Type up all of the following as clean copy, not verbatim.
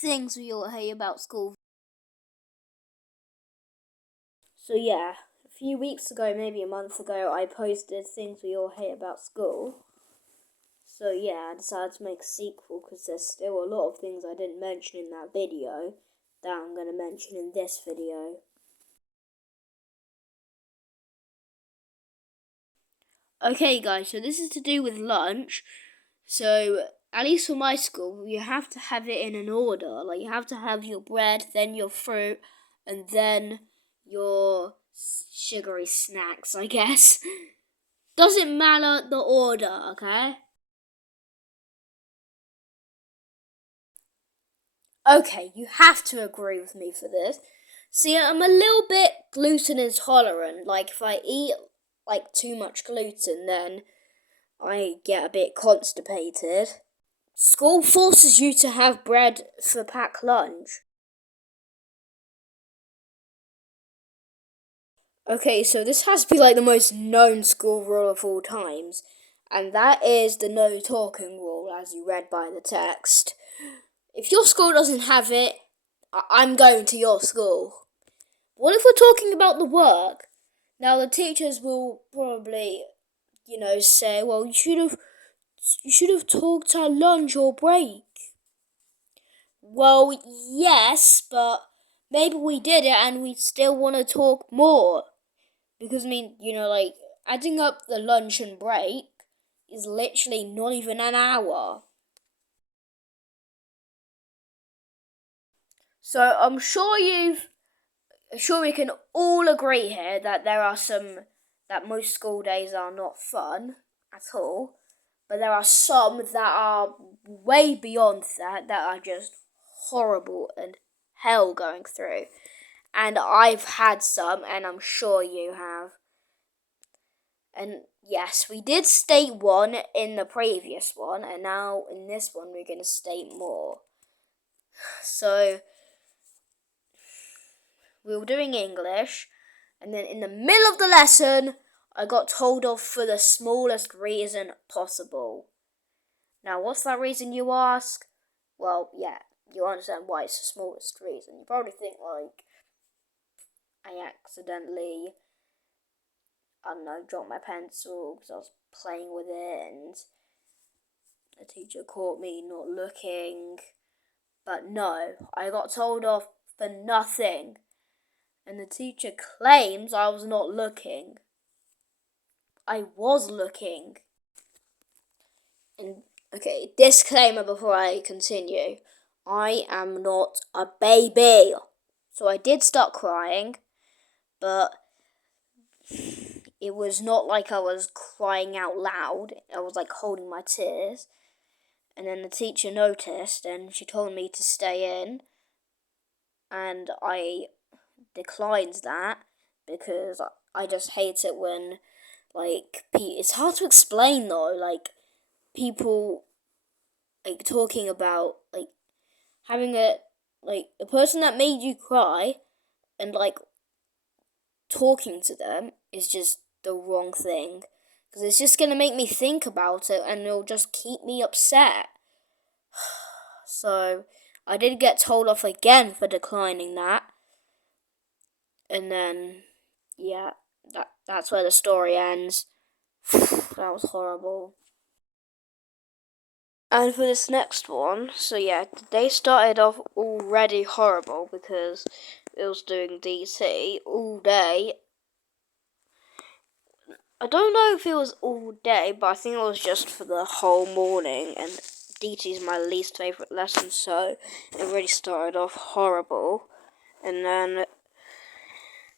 things we all hate about school. So yeah, a few weeks ago, maybe a month ago, I posted things we all hate about school. So yeah, I decided to make a sequel because there's still a lot of things I didn't mention in that video that I'm going to mention in this video. Okay guys, so this is to do with lunch. So at least for my school, you have to have it in an order. Like you have to have your bread, then your fruit, and then your sugary snacks, I guess. Doesn't matter the order, okay? Okay, you have to agree with me for this. See, I'm a little bit gluten intolerant. Like if I eat like too much gluten, then I get a bit constipated. School forces you to have bread for packed lunch. Okay, so this has to be like the most known school rule of all times, and that is the no talking rule, as you read by the text. If your school doesn't have it, I'm going to your school. What if we're talking about the work? Now the teachers will probably, say, well, you should have talked at lunch or break. Well, yes, but maybe we did it and we still want to talk more. Because, like, adding up the lunch and break is literally not even an hour. So I'm sure we can all agree here that that most school days are not fun at all. But there are some that are way beyond that are just horrible and hell going through. And I've had some, and I'm sure you have. And yes, we did state one in the previous one, and now in this one we're going to state more. So, we were doing English, and then in the middle of the lesson, I got told off for the smallest reason possible. Now, what's that reason, you ask? Well, yeah, you understand why it's the smallest reason. You probably think, like, I accidentally, I don't know, dropped my pencil because I was playing with it and the teacher caught me not looking. But no, I got told off for nothing. And the teacher claims I was not looking. I was looking. And okay, disclaimer before I continue. I am not a baby. So I did start crying, but it was not like I was crying out loud. I was like holding my tears. And then the teacher noticed and she told me to stay in. And I declined that because I just hate it when, like, it's hard to explain though, like, people, like, talking about, like, having a person that made you cry and, like, talking to them is just the wrong thing. Because it's just going to make me think about it and it'll just keep me upset. So, I did get told off again for declining that. And then, yeah, that's where the story ends. That was horrible. And for this next one, so yeah, they started off already horrible because it was doing DT all day. I don't know if it was all day, but I think it was just for the whole morning. And DT is my least favourite lesson, so it really started off horrible. And then,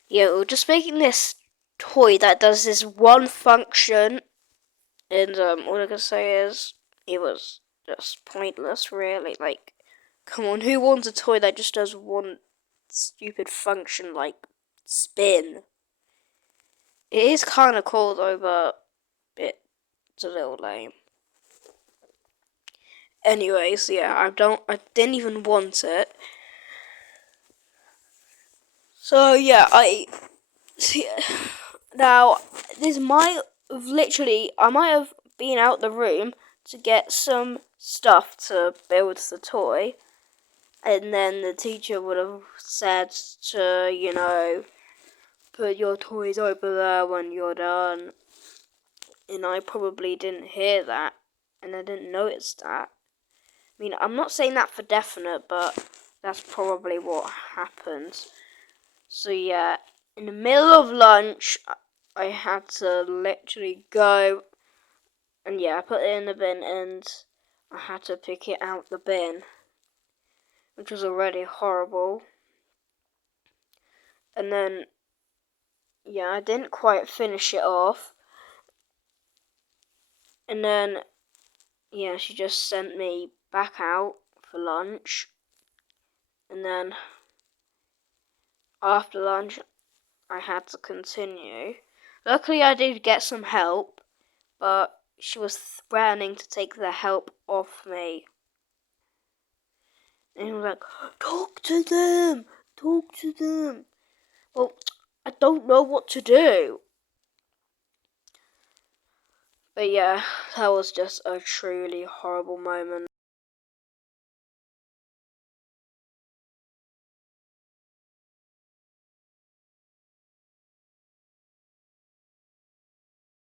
yeah, we were just making this toy that does this one function. And all I can say is it was just pointless, really. Like, come on, who wants a toy that just does one stupid function like spin? It is kind of cool though, but it's a little lame. Anyways, yeah, I didn't even want it. So yeah, now this might have I might have been out the room to get some stuff to build the toy. And then the teacher would have said to, put your toys over there when you're done. And I probably didn't hear that, and I didn't notice that. I mean, I'm not saying that for definite, but that's probably what happened. So yeah, in the middle of lunch, I had to literally go, and yeah, I put it in the bin, and I had to pick it out the bin, which was already horrible. And then, yeah, I didn't quite finish it off. And then, yeah, she just sent me back out for lunch. And then, after lunch, I had to continue. Luckily, I did get some help, but she was threatening to take the help off me. And he was like, talk to them! Talk to them! Well, I don't know what to do. But yeah, that was just a truly horrible moment.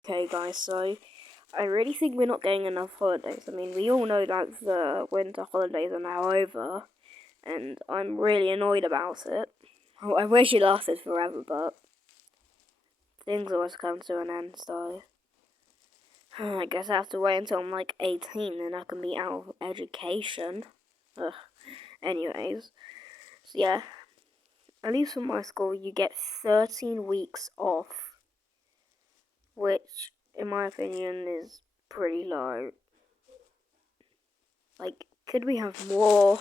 Okay guys, so I really think we're not getting enough holidays. I mean, we all know that the winter holidays are now over, and I'm really annoyed about it. I wish it lasted forever, but things always come to an end, so I guess I have to wait until I'm like 18 and I can be out of education. Ugh. Anyways, so yeah, at least for my school, you get 13 weeks off, which, in my opinion, is pretty low. Like, could we have more?